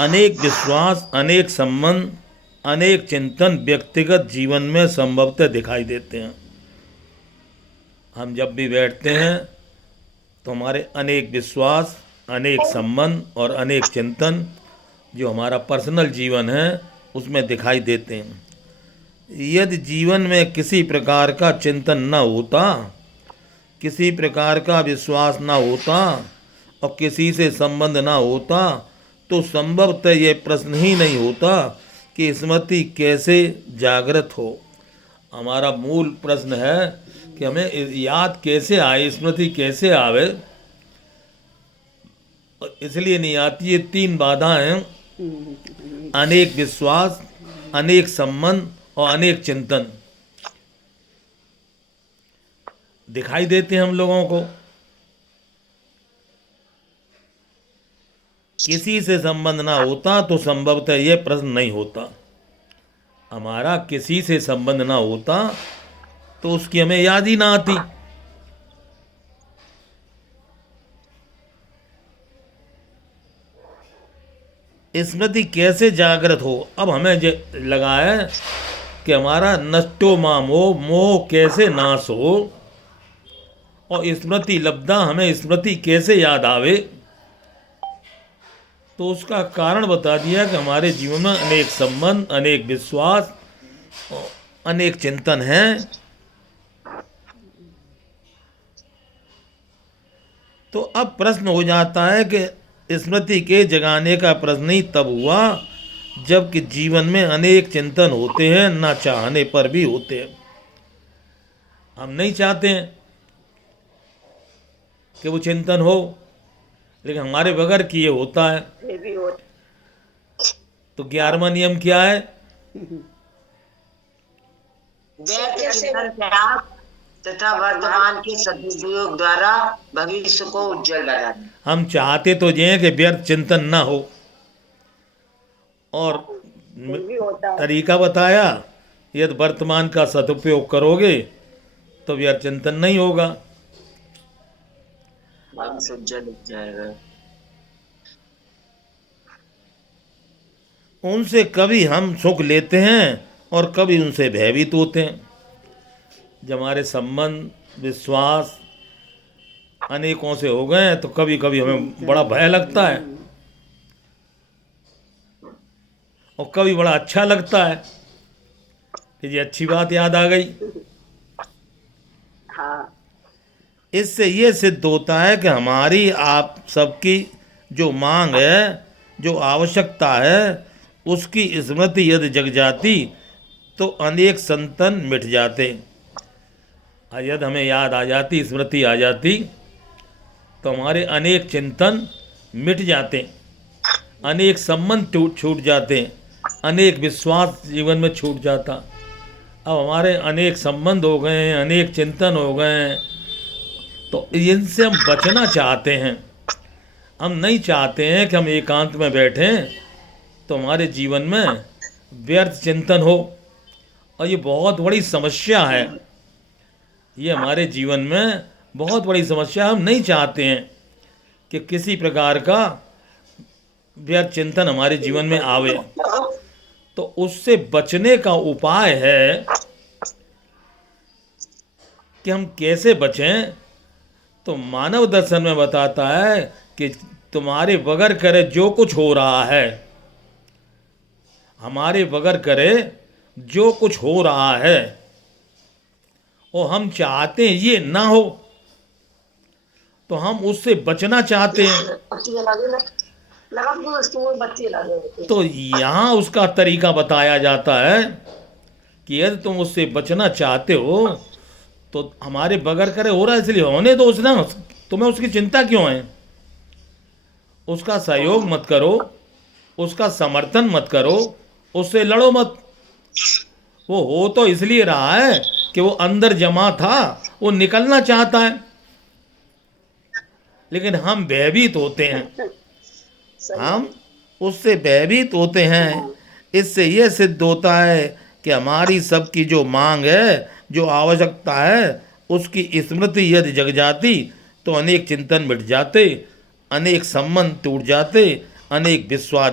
अनेक विश्वास, अनेक संबंध, अनेक चिंतन व्यक्तिगत जीवन में संभवतः दिखाई देते हैं। हम जब भी बैठते हैं तो हमारे अनेक विश्वास, अनेक संबंध और अनेक चिंतन जो हमारा पर्सनल जीवन है उसमें दिखाई देते हैं। यदि जीवन में किसी प्रकार का चिंतन न होता, किसी प्रकार का विश्वास न होता और किसी से संबंध न होता तो संभवतः ये प्रश्न ही नहीं होता कि स्मृति कैसे जागृत हो। हमारा मूल प्रश्न है कि हमें याद कैसे आए, स्मृति कैसे आवे। इसलिए नहीं आती। ये तीन बाधाएं हैं, अनेक विश्वास, अनेक संबंध और अनेक चिंतन दिखाई देते हैं हम लोगों को। किसी से संबंध ना होता तो संभवतः यह प्रश्न नहीं होता। हमारा किसी से संबंध ना होता तो उसकी हमें याद ही ना आती। स्मृति कैसे जागृत हो, अब हमें लगा है कि हमारा नष्टो मामो, मोह कैसे नाश हो और स्मृति लब्धा, हमें स्मृति कैसे याद आवे। तो उसका कारण बता दिया कि हमारे जीवन में अनेक संबंध, अनेक विश्वास, अनेक चिंतन हैं। तो अब प्रश्न हो जाता है कि स्मृति के जगाने का प्रश्न ही तब हुआ जबकि जीवन में अनेक चिंतन होते हैं, ना चाहने पर भी होते हैं। हम नहीं चाहते हैं कि वो चिंतन हो, लेकिन हमारे बगैर किए होता है। तो 11वां नियम क्या है? तथा वर्तमान के सदुपयोग द्वारा भविष्य को उज्जवल बनाना। हम चाहते तो ये कि व्यर्थ चिंतन ना हो, और तरीका बताया, यदि वर्तमान का सदुपयोग करोगे तो व्यर्थ चिंतन नहीं होगा, भविष्य उज्जवल हो जाएगा। उनसे कभी हम सुख लेते हैं और कभी उनसे भयभीत होते हैं। जब हमारे संबंध, विश्वास अनेकों से हो गए तो कभी कभी हमें बड़ा भय लगता है और कभी बड़ा अच्छा लगता है कि ये अच्छी बात याद आ गई। इससे ये सिद्ध होता है कि हमारी आप सबकी जो मांग है, जो आवश्यकता है, उसकी स्मृति यदि जग जाती तो अनेक संतन मिट जाते। यदि हमें याद आ जाती, स्मृति आ जाती, तो हमारे अनेक चिंतन मिट जाते, अनेक संबंध छूट जाते, अनेक विश्वास जीवन में छूट जाता। अब हमारे अनेक संबंध हो गए हैं, अनेक चिंतन हो गए हैं, तो इनसे हम बचना चाहते हैं। हम नहीं चाहते हैं कि हम एकांत में बैठें तो हमारे जीवन में व्यर्थ चिंतन हो, और ये बहुत बड़ी समस्या है। ये हमारे जीवन में बहुत बड़ी समस्या। हम नहीं चाहते हैं कि किसी प्रकार का व्यर्थ चिंतन हमारे जीवन में आवे। तो उससे बचने का उपाय है कि हम कैसे बचें। तो मानव दर्शन में बताता है कि तुम्हारे बगैर करे जो कुछ हो रहा है, हमारे बगैर करे जो कुछ हो रहा है, और हम चाहते हैं ये ना हो, तो हम उससे बचना चाहते हैं। तो यहाँ उसका तरीका बताया जाता है कि यदि तुम उससे बचना चाहते हो तो हमारे बगैर करे हो रहा है, इसलिए होने दो उसना, तुम्हें उसकी चिंता क्यों है। उसका सहयोग मत करो, उसका समर्थन मत करो, उससे लड़ो मत। वो हो तो इसलिए रहा है कि वो अंदर जमा था, वो निकलना चाहता है, लेकिन हम भयभीत होते हैं, हम उससे भयभीत होते हैं। इससे यह सिद्ध होता है कि हमारी सबकी जो मांग है, जो आवश्यकता है, उसकी स्मृति यदि जग जाती तो अनेक चिंतन मिट जाते, अनेक संबंध टूट जाते, अनेक विश्वास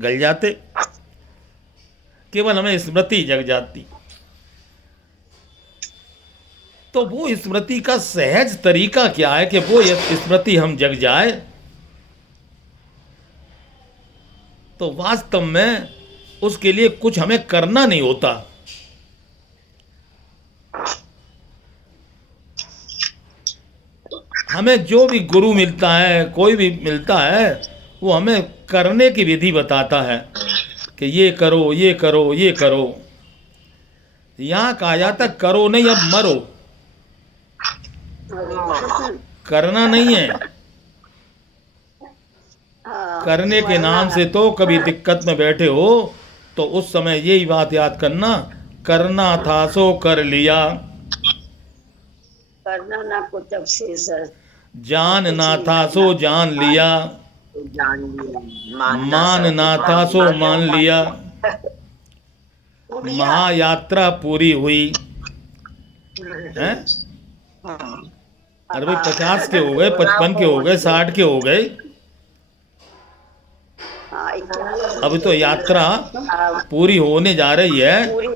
गल जाते, केवल हमें स्मृति जग जाती। तो वो स्मृति का सहज तरीका क्या है कि वो स्मृति हम जग जाए? तो वास्तव में उसके लिए कुछ हमें करना नहीं होता। हमें जो भी गुरु मिलता है, कोई भी मिलता है, वो हमें करने की विधि बताता है कि ये करो, ये करो, ये करो। यहाँ कहा जाता करो नहीं, अब मरो। करना नहीं है। करने के नाम से तो कभी दिक्कत में बैठे हो तो उस समय यही बात याद करना, करना था सो कर लिया, करना ना कुछ अवशेष है, जानना था सो जान लिया, जान लिया, मानना था सो मान लिया। महायात्रा पूरी हुई है। अरे भाई 50 के हो गए, 55 के हो गए, 60 के हो गए, हाँ, एक अभी तो यात्रा पूरी होने जा रही है पूरी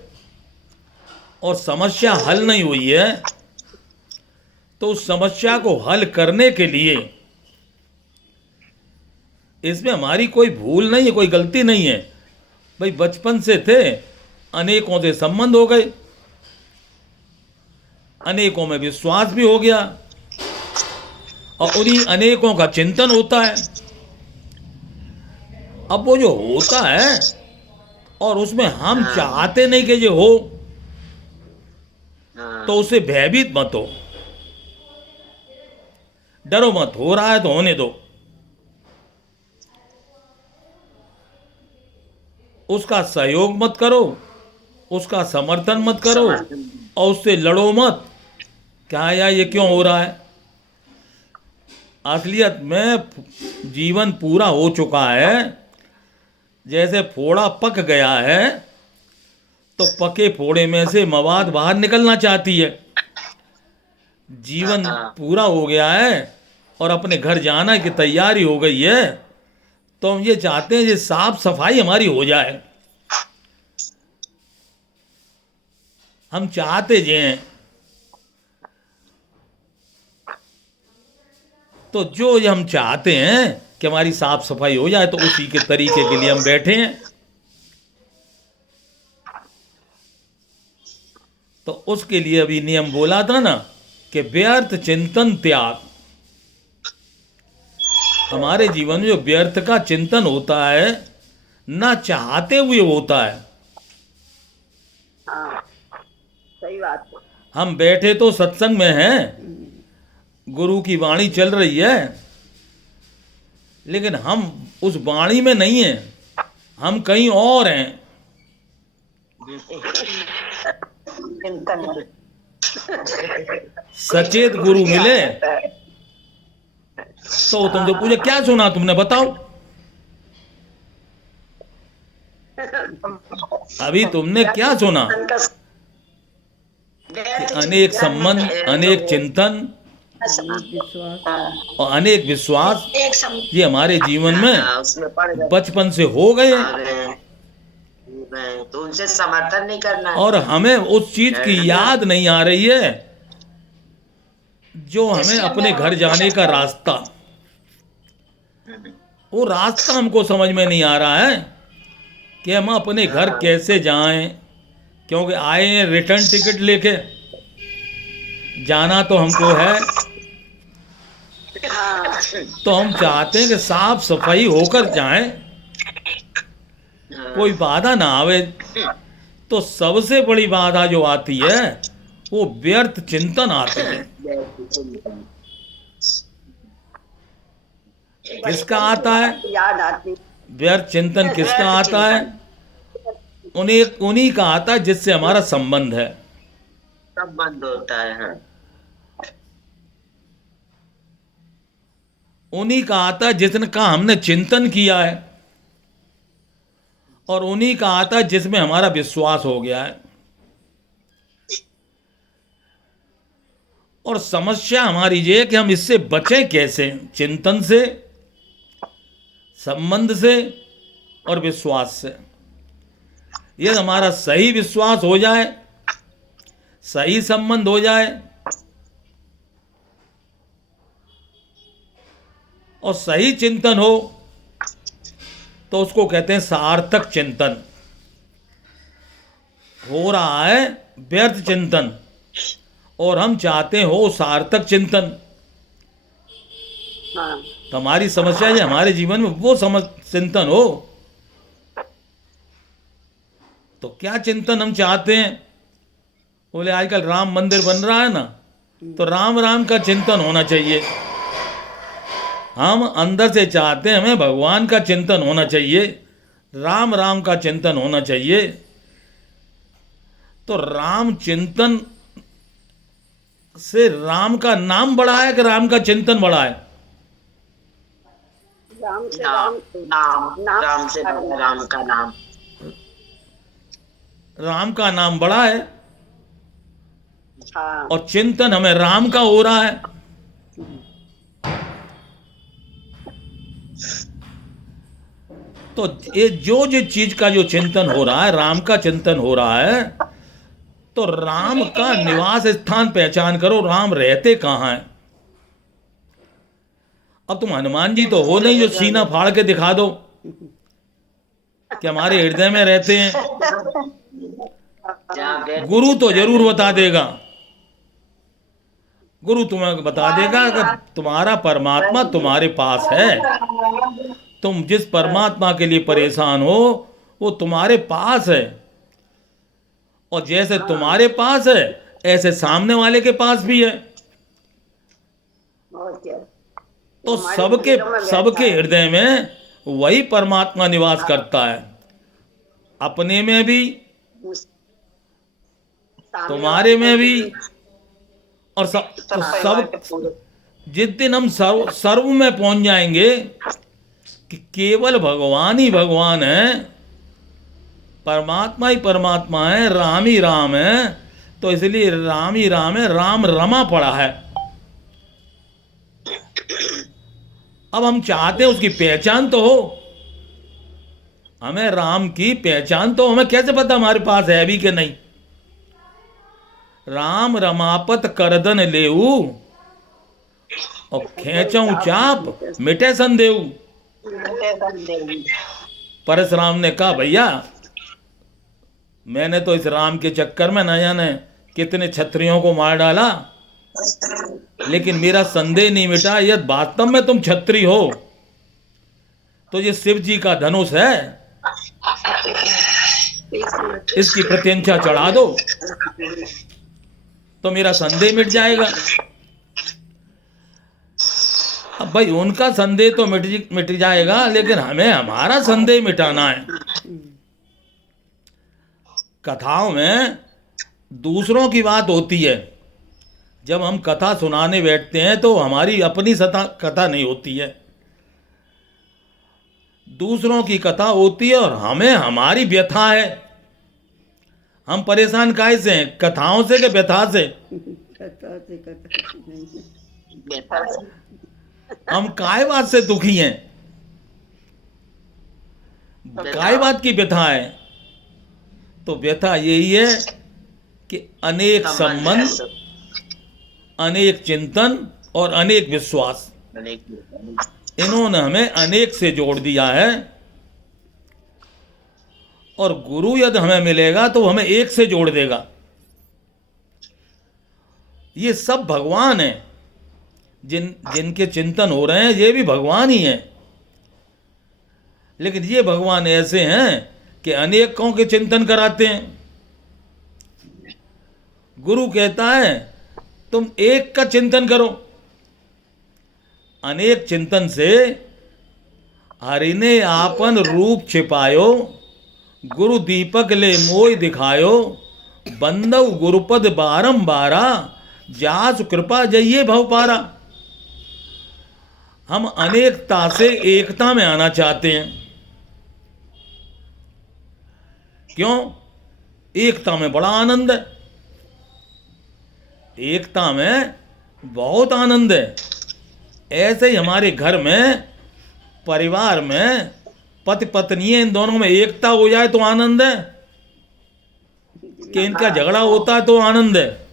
और समस्या हल नहीं हुई है। तो उस समस्या को हल करने के लिए इसमें हमारी कोई भूल नहीं है, कोई गलती नहीं है। भाई बचपन से थे, अनेकों से संबंध हो गए, अनेकों में विश्वास भी हो गया और उन्हीं अनेकों का चिंतन होता है। अब वो जो होता है और उसमें हम चाहते नहीं कि ये हो, तो उसे भयभीत मत हो, डरो मत। हो रहा है तो होने दो, उसका सहयोग मत करो, उसका समर्थन मत करो और उससे लड़ो मत, क्या यार ये क्यों हो रहा है। असलियत में जीवन पूरा हो चुका है। जैसे फोड़ा पक गया है तो पके फोड़े में से मवाद बाहर निकलना चाहती है। जीवन पूरा हो गया है और अपने घर जाना की तैयारी हो गई है, तो हम ये चाहते हैं ये साफ सफाई हमारी हो जाए। हम चाहते जे हैं, तो जो ये हम चाहते हैं कि हमारी साफ सफाई हो जाए, तो उसी के तरीके के लिए हम बैठे हैं। तो उसके लिए अभी नियम बोला था ना कि व्यर्थ चिंतन त्याग। हमारे जीवन में जो व्यर्थ का चिंतन होता है, ना चाहते हुए होता है। हाँ, सही बात है। हम बैठे तो सत्संग में हैं, गुरु की वाणी चल रही है, लेकिन हम उस वाणी में नहीं हैं, हम कहीं और हैं। चिंतन सचेत गुरु मिले तो तुमसे पूछे क्या सुना तुमने, बताओ। अभी तुमने क्या सुना? कि अनेक संबंध, अनेक चिंतन और अनेक विश्वास, एक सम ये हमारे जीवन में उसमें पड़ गए बचपन से हो गए हैं। तो उनसे समर्थन नहीं करना है। और हमें उस चीज की याद नहीं आ रही है जो हमें अपने घर जाने का रास्ता, वो रास्ता हमको समझ में नहीं आ रहा है कि हम अपने घर कैसे जाएं। क्योंकि आए हैं रिटर्न टिकट लेके, जाना तो हमको है, हाँ, तो हम चाहते हैं कि साफ सफाई होकर जाएं, कोई बाधा ना आवे। तो सबसे बड़ी बाधा जो आती है वो व्यर्थ चिंतन आते हैं। किसका आता है याद आती। व्यर्थ चिंतन? किसका आता है? उन्हीं का आता है जिससे हमारा संबंध है। सब बंद होता है। हाँ। उन्हीं का आता है जिसका हमने चिंतन किया है, और उन्हीं का आता है जिसमें हमारा विश्वास हो गया है। और समस्या हमारी ये है कि हम इससे बचें कैसे, चिंतन से, संबंध से और विश्वास से। यदि हमारा सही विश्वास हो जाए, सही संबंध हो जाए और सही चिंतन हो, तो उसको कहते हैं सार्थक चिंतन। हो रहा है व्यर्थ चिंतन और हम चाहते हो सार्थक चिंतन, हाँ तो हमारी समस्या है हमारे जीवन में वो चिंतन हो। तो क्या चिंतन हम चाहते हैं? बोले आजकल राम मंदिर बन रहा है ना, तो राम राम का चिंतन होना चाहिए। हम अंदर से चाहते हैं हमें भगवान का चिंतन होना चाहिए, राम राम का चिंतन होना चाहिए। तो राम चिंतन से राम का नाम बड़ा है कि राम का चिंतन बड़ा है? राम से नाम नाम राम से राम का नाम। राम का नाम बड़ा है हाँ और चिंतन हमें राम का हो रहा है। तो ये जो चीज का जो चिंतन हो रहा है, राम का चिंतन हो रहा है, तो राम का निवास स्थान पहचान करो, राम रहते कहाँ हैं। अब तुम हनुमान जी तो हो नहीं जो सीना फाड़ के दिखा दो कि हमारे हृदय में रहते हैं। जहाँ गए गुरु तो जरूर बता देगा, गुरु तुम्हें बता देगा कि तुम्हारा परमात्मा तुम्हारे पास है। तुम जिस परमात्मा के लिए परेशान हो वो तुम्हारे पास है, और जैसे तुम्हारे पास है ऐसे सामने वाले के पास भी है। और क्या। तो हमारे सबके दिलों में बैठा सबके है। हृदय में वही परमात्मा निवास करता है, अपने में भी, सामने तुम्हारे वाले में को भी, और सब जिस दिन हम सर्व में पहुंच जाएंगे कि केवल भगवान ही भगवान है, परमात्मा ही परमात्मा है, राम ही राम है, तो इसलिए राम ही राम है, राम रमा पड़ा है। अब हम चाहते हैं उसकी पहचान तो हो, हमें राम की पहचान तो हमें कैसे पता हमारे पास है भी कि नहीं। राम रमापत करदन लेऊ और खेचऊ चाप मिटे संदेऊ। परशुराम ने कहा भैया मैंने तो इस राम के चक्कर में न जाने कितने क्षत्रियों को मार डाला, लेकिन मेरा संदेह नहीं मिटा, यदि वास्तव में तुम क्षत्रिय हो तो ये शिव जी का धनुष है, इसकी प्रत्यंचा चढ़ा दो तो मेरा संदेह मिट जाएगा। अब भाई उनका संदेह तो मिट जाएगा, लेकिन हमें हमारा संदेह मिटाना है। कथाओं में दूसरों की बात होती है, जब हम कथा सुनाने बैठते हैं तो हमारी अपनी कथा नहीं होती है, दूसरों की कथा होती है, और हमें हमारी व्यथा है। हम परेशान काहे से हैं, कथाओं से कि व्यथा से? हम काय बात से दुखी हैं, काय बात की व्यथा है? तो व्यथा यही है कि अनेक संबंध, अनेक चिंतन और अनेक विश्वास, इन्होंने हमें अनेक से जोड़ दिया है। और गुरु यदि हमें मिलेगा तो हमें एक से जोड़ देगा। ये सब भगवान हैं, जिनके चिंतन हो रहे हैं ये भी भगवान ही हैं, लेकिन ये भगवान ऐसे हैं कि अनेकों के चिंतन कराते हैं। गुरु कहता है तुम एक का चिंतन करो, अनेक चिंतन से हरि ने आपन रूप छिपायो, गुरु दीपक ले मोय दिखायो, बंदव गुरुपद बारंबारा, जास कृपा जइये भव पारा। हम अनेकता से एकता में आना चाहते हैं। क्यों? एकता में बड़ा आनंद है, एकता में बहुत आनंद है। ऐसे ही हमारे घर में, परिवार में पति पत्नी है, इन दोनों में एकता हो जाए तो आनंद है, कि इनका झगड़ा होता है तो आनंद है?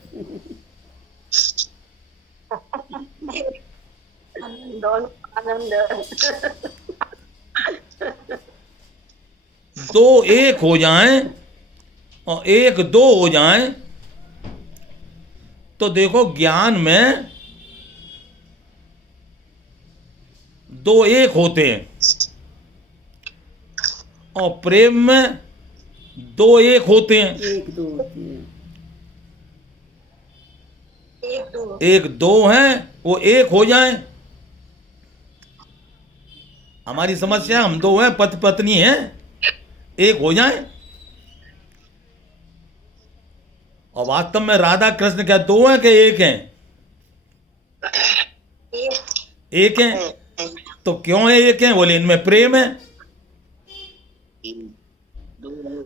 दोनों आनंद दो एक हो जाएं और एक दो हो जाएं तो देखो ज्ञान में दो एक होते हैं और प्रेम में दो एक होते हैं। एक दो होती है। एक दो हैं, वो एक हो जाएं। हमारी समस्या, हम दो हैं, पति पत्नी हैं, एक हो जाएं। और वास्तव में राधा कृष्ण क्या दो हैं कि एक हैं? एक हैं। तो क्यों है एक हैं? बोले इनमें प्रेम है।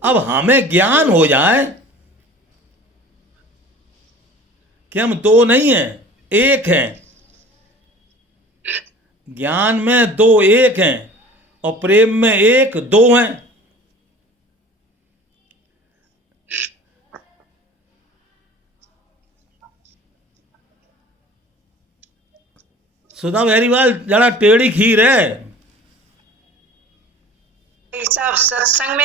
अब हमें ज्ञान हो जाए कि हम दो नहीं हैं, एक हैं। ज्ञान में दो एक हैं और प्रेम में एक दो हैं। सुधा बहरीवाल जरा टेढ़ी खीर है। सब सत्संग में